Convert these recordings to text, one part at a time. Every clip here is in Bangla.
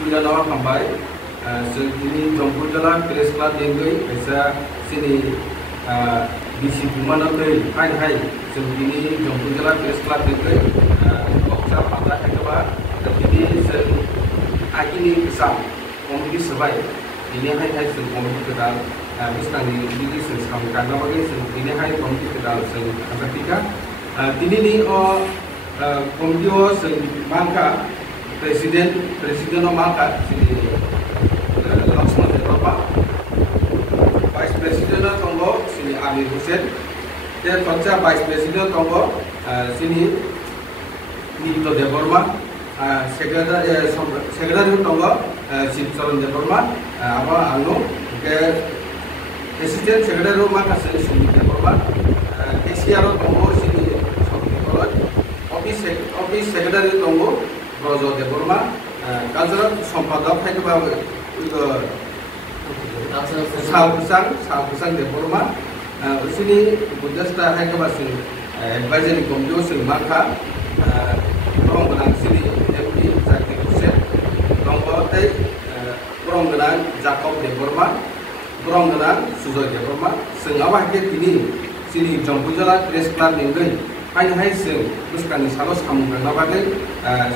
Kuilanawa Kambai, Sini Jompur Jala, Press Club Dengui, Esa Sini Bisi Pumanape, Hai, Sini Jompur Jala, Press Club Dengui, Oksa Pada Hekaba, Tapi Akini Kesam, Komisi Sebai, ini Hai Komisi Kedal, Mustang ini Sesam Karena Bagi, ini Hai Komisi Kedal, Seketika, ini Komisi Mangka, Presiden Malka, sini Laksman Deborma, Vice President Tonggo, sini Amir Hussein, dan Konca Vice President Tonggo, sini Nito Deborma, Secretary Tonggo, Sipsaron Deborma, apa Anu, ke Assistant Secretary Malka sini Deborma, KCR Tonggo sini Sofikolot, Office Secretary Tonggo. Rojo Deborma, Cultural Sompadok Hekaba Salpusang Deborma, Sini Budasta Hekaba Advisory Committee Maka, Ronggalang Sini MP Zaki Hussein, Ronggote, Ronggalang Jacob Deborma, Ronggalang Suzo Deborma, Sengawa Ketini, Sini Jompujala Press Club Ningui. Hai sing bukan salos kamu bernabagai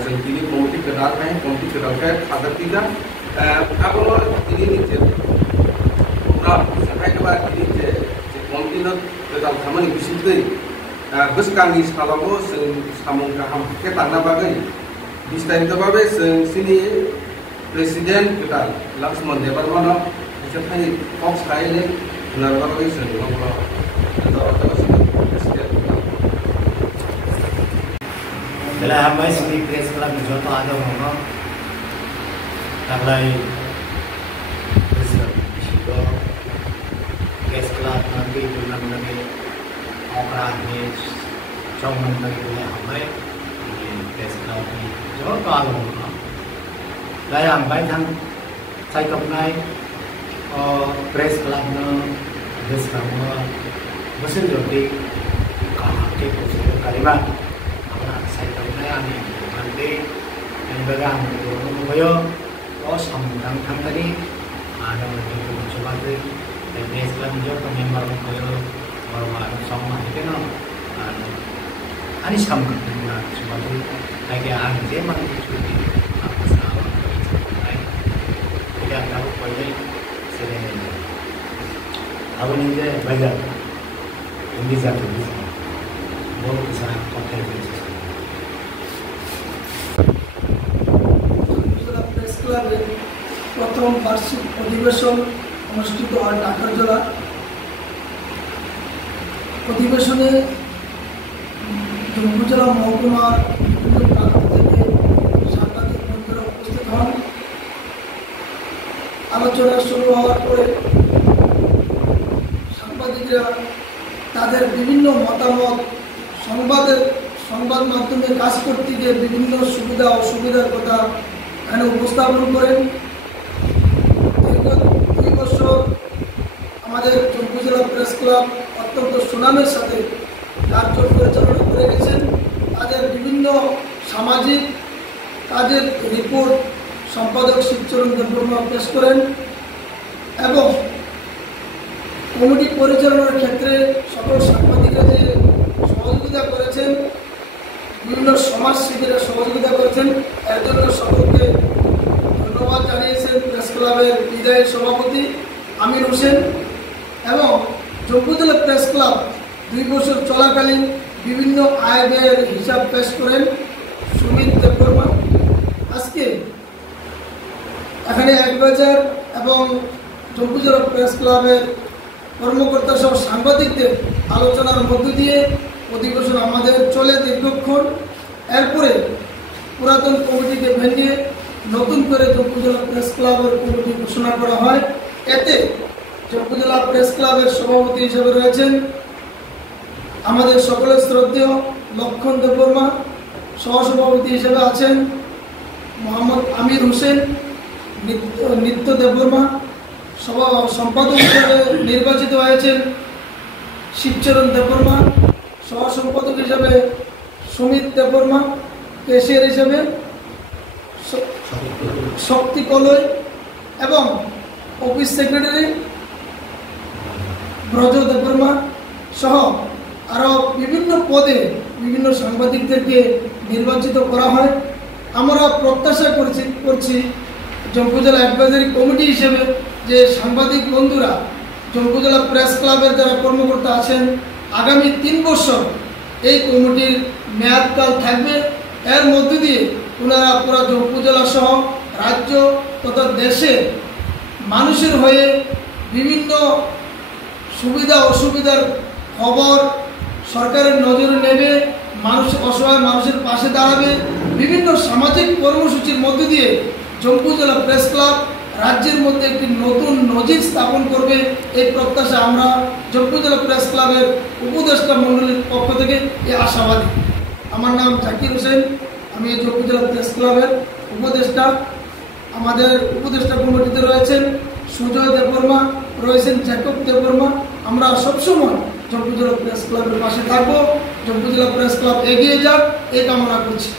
sendiri komiti kedal ke ada tiga apa lo ini je program sampai kepada ini je komiti lo kedal kamu ini bisudai bukan salos sing kamu kaham ke tanah bagai bisa itu bagai sini presiden kedal Laksman Deborma seperti Fox Highland bernabagai sing atau Bila hambai sini Press Club joto ada orang, taklai Press Club nanti bulan nanti orang ni cong nanti bulan hambai ini Press Club ni joto ada orang. Lai hambai thang saya kemai Press Club na Press Club na mesin jodi kahak ke kucing kalimat. Ani nanti yang berang itu mengoyo samudang tadi ada untuk coba tu Press Club juga member mengoyo baru sama itu no ani samudang dengan coba tu lagi ada zaman itu apa sahaja tidak tahu boleh sering apa ni je baca ini satu बहुत सारा कंटेंट प्रेस क्लब प्रथम वार्षिक अधिवेशन अनुष्ठित হয় ঢাকার জেলা अधिवेशने উপজেলা মহকুমার বিভিন্ন প্রান্ত থেকে সাংবাদিক বন্ধুরা উপস্থিত হন। আলোচনা শুরু হওয়ার পরে সাংবাদিকরা তাদের বিভিন্ন মতামত সংবাদ মাধ্যমে কাজ করতে গিয়ে বিভিন্ন সুবিধা অসুবিধার কথা এখানে উপস্থাপন করেন। দীর্ঘ 2 বছর আমাদের উপজেলা প্রেস ক্লাব অত্যন্ত সুনামের সাথে কার্য পরিচালনা করে গেছেন। তাদের বিভিন্ন সামাজিক কাজের রিপোর্ট সম্পাদক শিবচরণ দেববর্মা পেশ করেন এবং কমিটি পরিচালনার ক্ষেত্রে সকল সাংবাদিকরা যে সহযোগিতা করেছেন, বিভিন্ন সমাজসেবীরা সহযোগিতা করেছেন, এর জন্য সকলকে ধন্যবাদ জানিয়েছেন প্রেস ক্লাবের বিদায়ী সভাপতি আমির হোসেন এবং উপজেলা প্রেস ক্লাব 2 বছর চলাকালীন বিভিন্ন আয় ব্যয়ের হিসাব পেশ করেন সুমিত দেববর্মা। আজকে এখানে একবাজার এবং উপজেলা প্রেস ক্লাবের কর্মকর্তা সহ সাংবাদিকদের আলোচনার মধ্য দিয়ে অধিবেশন আমাদের চলে দীর্ঘক্ষণ। এরপরে পুরাতন কমিটিকে ভেঙে নতুন করে উপজেলা প্রেস ক্লাবের কমিটি ঘোষণা করা হয়। এতে উপজেলা প্রেস ক্লাবের সভাপতি হিসেবে রয়েছেন আমাদের সকলের শ্রদ্ধেয় লক্ষণ দেববর্মা, সহসভাপতি হিসেবে আছেন মোহাম্মদ আমির হোসেন, নিত্য দেববর্মা, সম্পাদক হিসেবে নির্বাচিত হয়েছেন শিবচরণ দেববর্মা, সহ সম্পাদক হিসেবে সুমিত দেববর্মা, ক্যাশিয়ার হিসেবে শক্তি কলই এবং অফিস সেক্রেটারি ব্রজ দেববর্মা সহ আরও বিভিন্ন পদে বিভিন্ন সাংবাদিকদেরকে নির্বাচিত করা হয়। আমরা প্রত্যাশা করছি জম্পু জেলা অ্যাডভাইজারি কমিটি হিসেবে যে সাংবাদিক বন্ধুরা জম্পু জেলা প্রেস ক্লাবের যারা কর্মকর্তা আছেন আগামী 3 বছর এই কমিটির মেয়াদকাল থাকবে। এর মধ্য দিয়ে ওনারা পুরো জম্পু জেলা সহ রাজ্য তথা দেশের মানুষের হয়ে বিভিন্ন সুবিধা অসুবিধার খবর সরকারের নজরে নেবে, মানুষ অসহায় মানুষের পাশে দাঁড়াবে। বিভিন্ন সামাজিক কর্মসূচির মধ্য দিয়ে জম্পু জেলা প্রেস ক্লাব রাজ্যের মধ্যে একটি নতুন নজির স্থাপন করবে এই প্রত্যাশা আমরা জম্পু জেলা প্রেস ক্লাবের উপদেষ্টা মণ্ডলীর পক্ষ থেকে এই আশাবাদী। আমার নাম জাকির হোসেন, আমি জম্পু জেলা প্রেস ক্লাবের উপদেষ্টা। আমাদের উপদেষ্টা কমিটিতে রয়েছেন সুজয় দেববর্মা, রয়েছেন জ্যাকব দেববর্মা। আমরা সবসময় জম্পু জেলা প্রেস ক্লাবের পাশে থাকবো। জম্পু জেলা প্রেস ক্লাব এগিয়ে যাক এই কামনা করছি।